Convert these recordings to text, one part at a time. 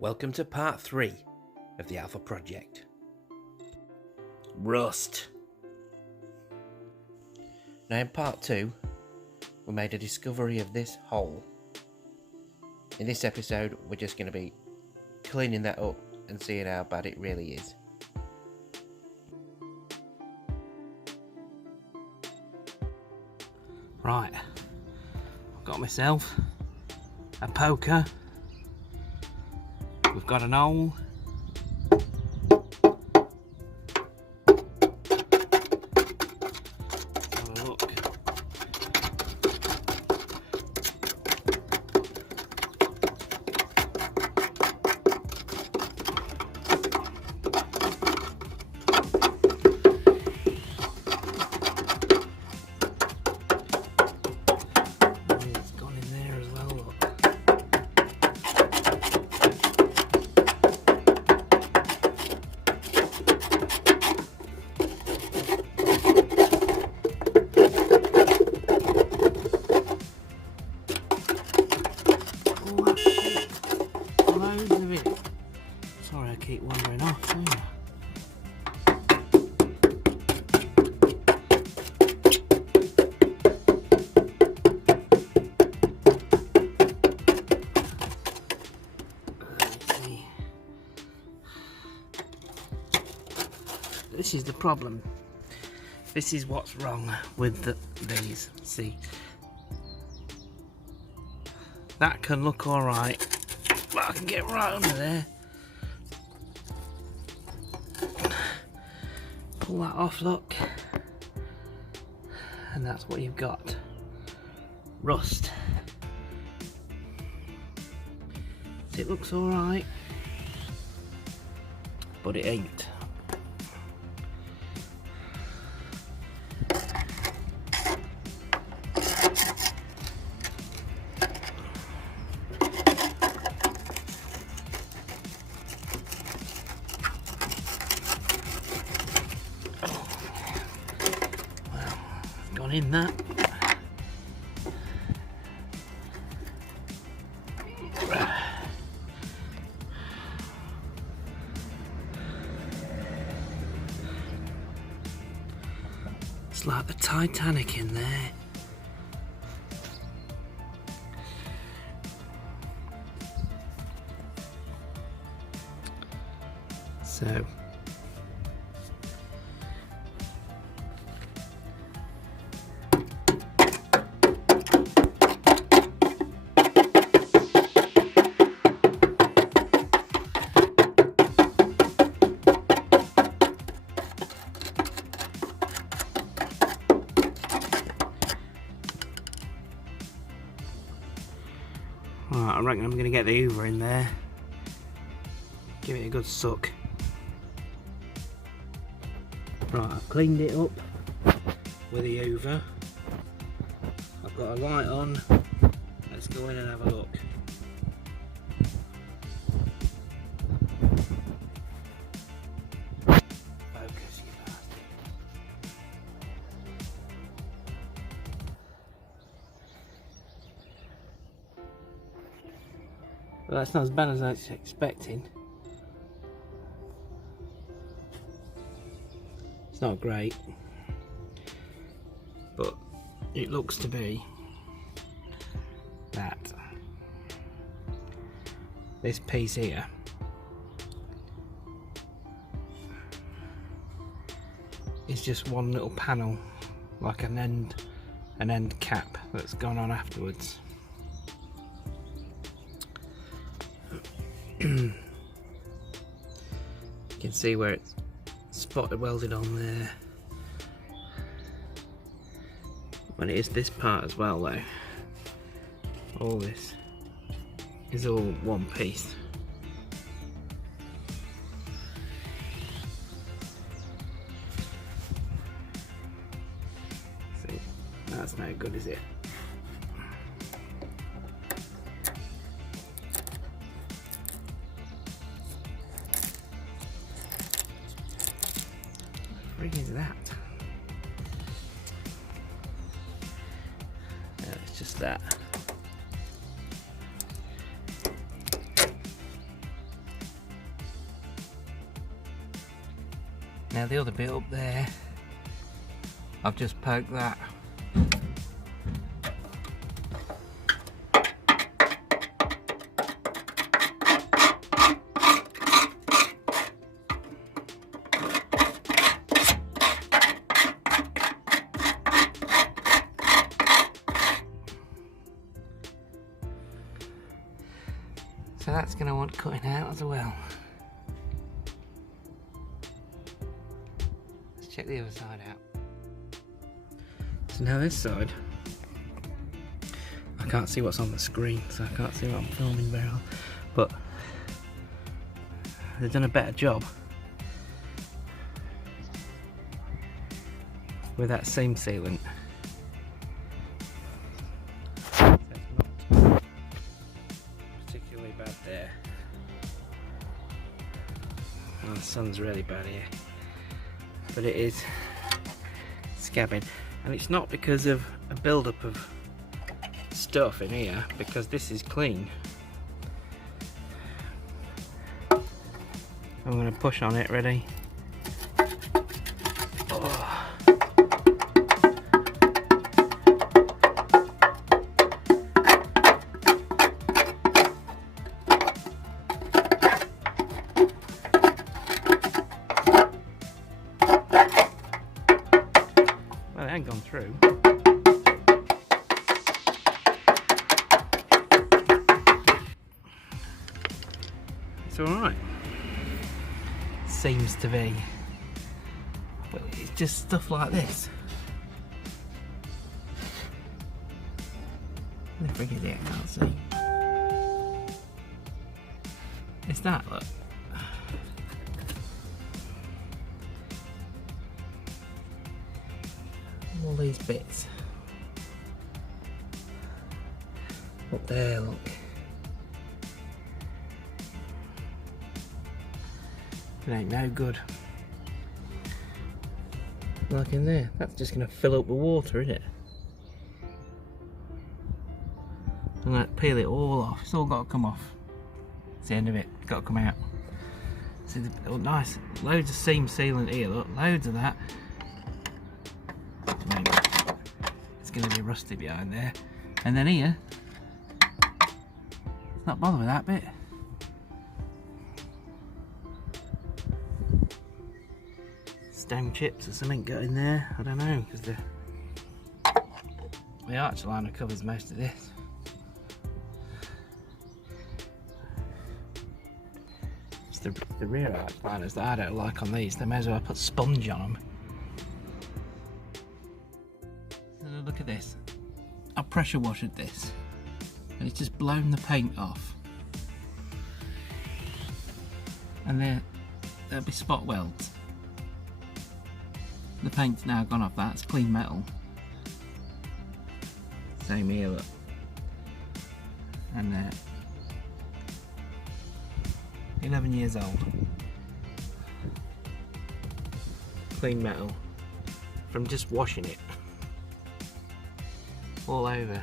Welcome to part 3 of the Alpha project. Rust. Now in part 2, we made a discovery of this hole. In this episode, we're just going to be cleaning that up and seeing how bad it really is. Right, I've got myself a poker. We've got an hole. Have a look. It's gone in there as well, look. Loads of it. Sorry, I keep wandering off. Let's see. This is the problem. This is what's wrong with these. See, that can look all right. But I can get right under there. Pull that off, look. And that's what you've got. Rust. It looks alright, but it ain't. Gone in that. It's like the Titanic in there. So right, I reckon I'm going to get the Hoover in there. Give it a good suck. Right, I've cleaned it up with the Hoover. I've got a light on. Let's go in and have a look. Focus, you bastard. Well, that's not as bad as I was expecting. It's not great, but it looks to be that this piece here is just one little panel, like an end cap that's gone on afterwards. You can see where it's spotted welded on there. When it is this part as well though, all this is all one piece. See, that's no good, is it? What the frig is that? No, it's just that. Now the other bit up there, I've just poked that. So that's going to want cutting out as well. Let's check the other side out. So now this side, I can't see what's on the screen, so I can't see what I'm filming very well. But they've done a better job with that seam sealant. So it's not particularly bad there. Oh, the sun's really bad here, but it is scabbing, and it's not because of a build-up of stuff in here, because this is clean. I'm going to push on it, ready? Oh. Well, it ain't gone through. It's alright. Seems to be. But it's just stuff like this. The frig is it? I can't see. It's that, look. All these bits. Up there, look. It ain't no good. Like in there, that's just going to fill up with water, isn't it? I'm going to peel it all off. It's all got to come off. It's the end of it. It's got to come out. See, oh, nice. Loads of seam sealant here, look. Loads of that. Maybe. It's going to be rusty behind there. And then here, it's not bothered with that bit. Stone chips or something got in there, I don't know, because the arch liner covers most of this. It's the rear arch liners that I don't like on these. They may as well put sponge on them. So look at this. I pressure washed this and it's just blown the paint off. And there'll be spot welds. The paint's now gone off that, it's clean metal. Same here, look. And 11 years old. Clean metal. From just washing it. All over.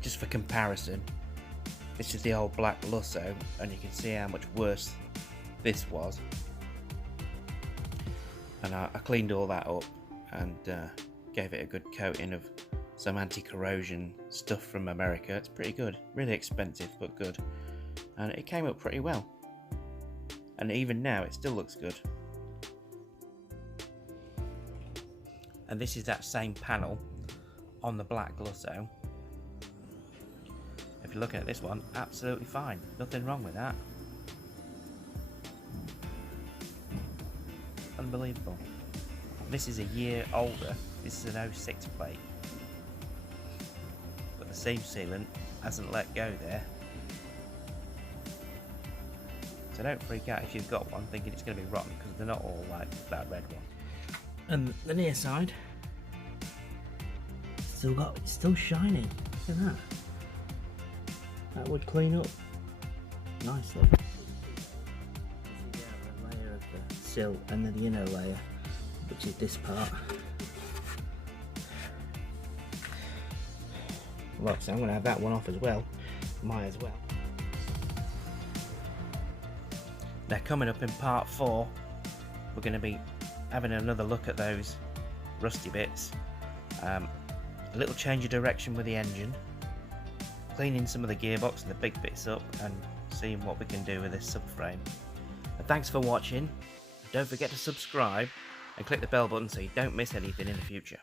Just for comparison, this is the old black Lusso, and you can see how much worse this was. And I cleaned all that up and gave it a good coating of some anti-corrosion stuff from America. It's pretty good, really expensive but good, and it came up pretty well, and even now it still looks good. And this is that same panel on the black Lusso. If you're looking at this one, absolutely fine, nothing wrong with that. Unbelievable. This is a year older. This is an 06 plate, but the seam sealant hasn't let go there. So don't freak out if you've got one thinking it's going to be rotten, because they're not all like that red one. And the near side, it's still shiny. Look at that. That would clean up nicely. Layer of the sill and then the inner layer, which is this part. Look, so I'm going to have that one off as well. Might as well. Now coming up in part 4, we're going to be having another look at those rusty bits, a little change of direction with the engine, cleaning some of the gearbox and the big bits up, and seeing what we can do with this subframe. And thanks for watching. Don't forget to subscribe and click the bell button so you don't miss anything in the future.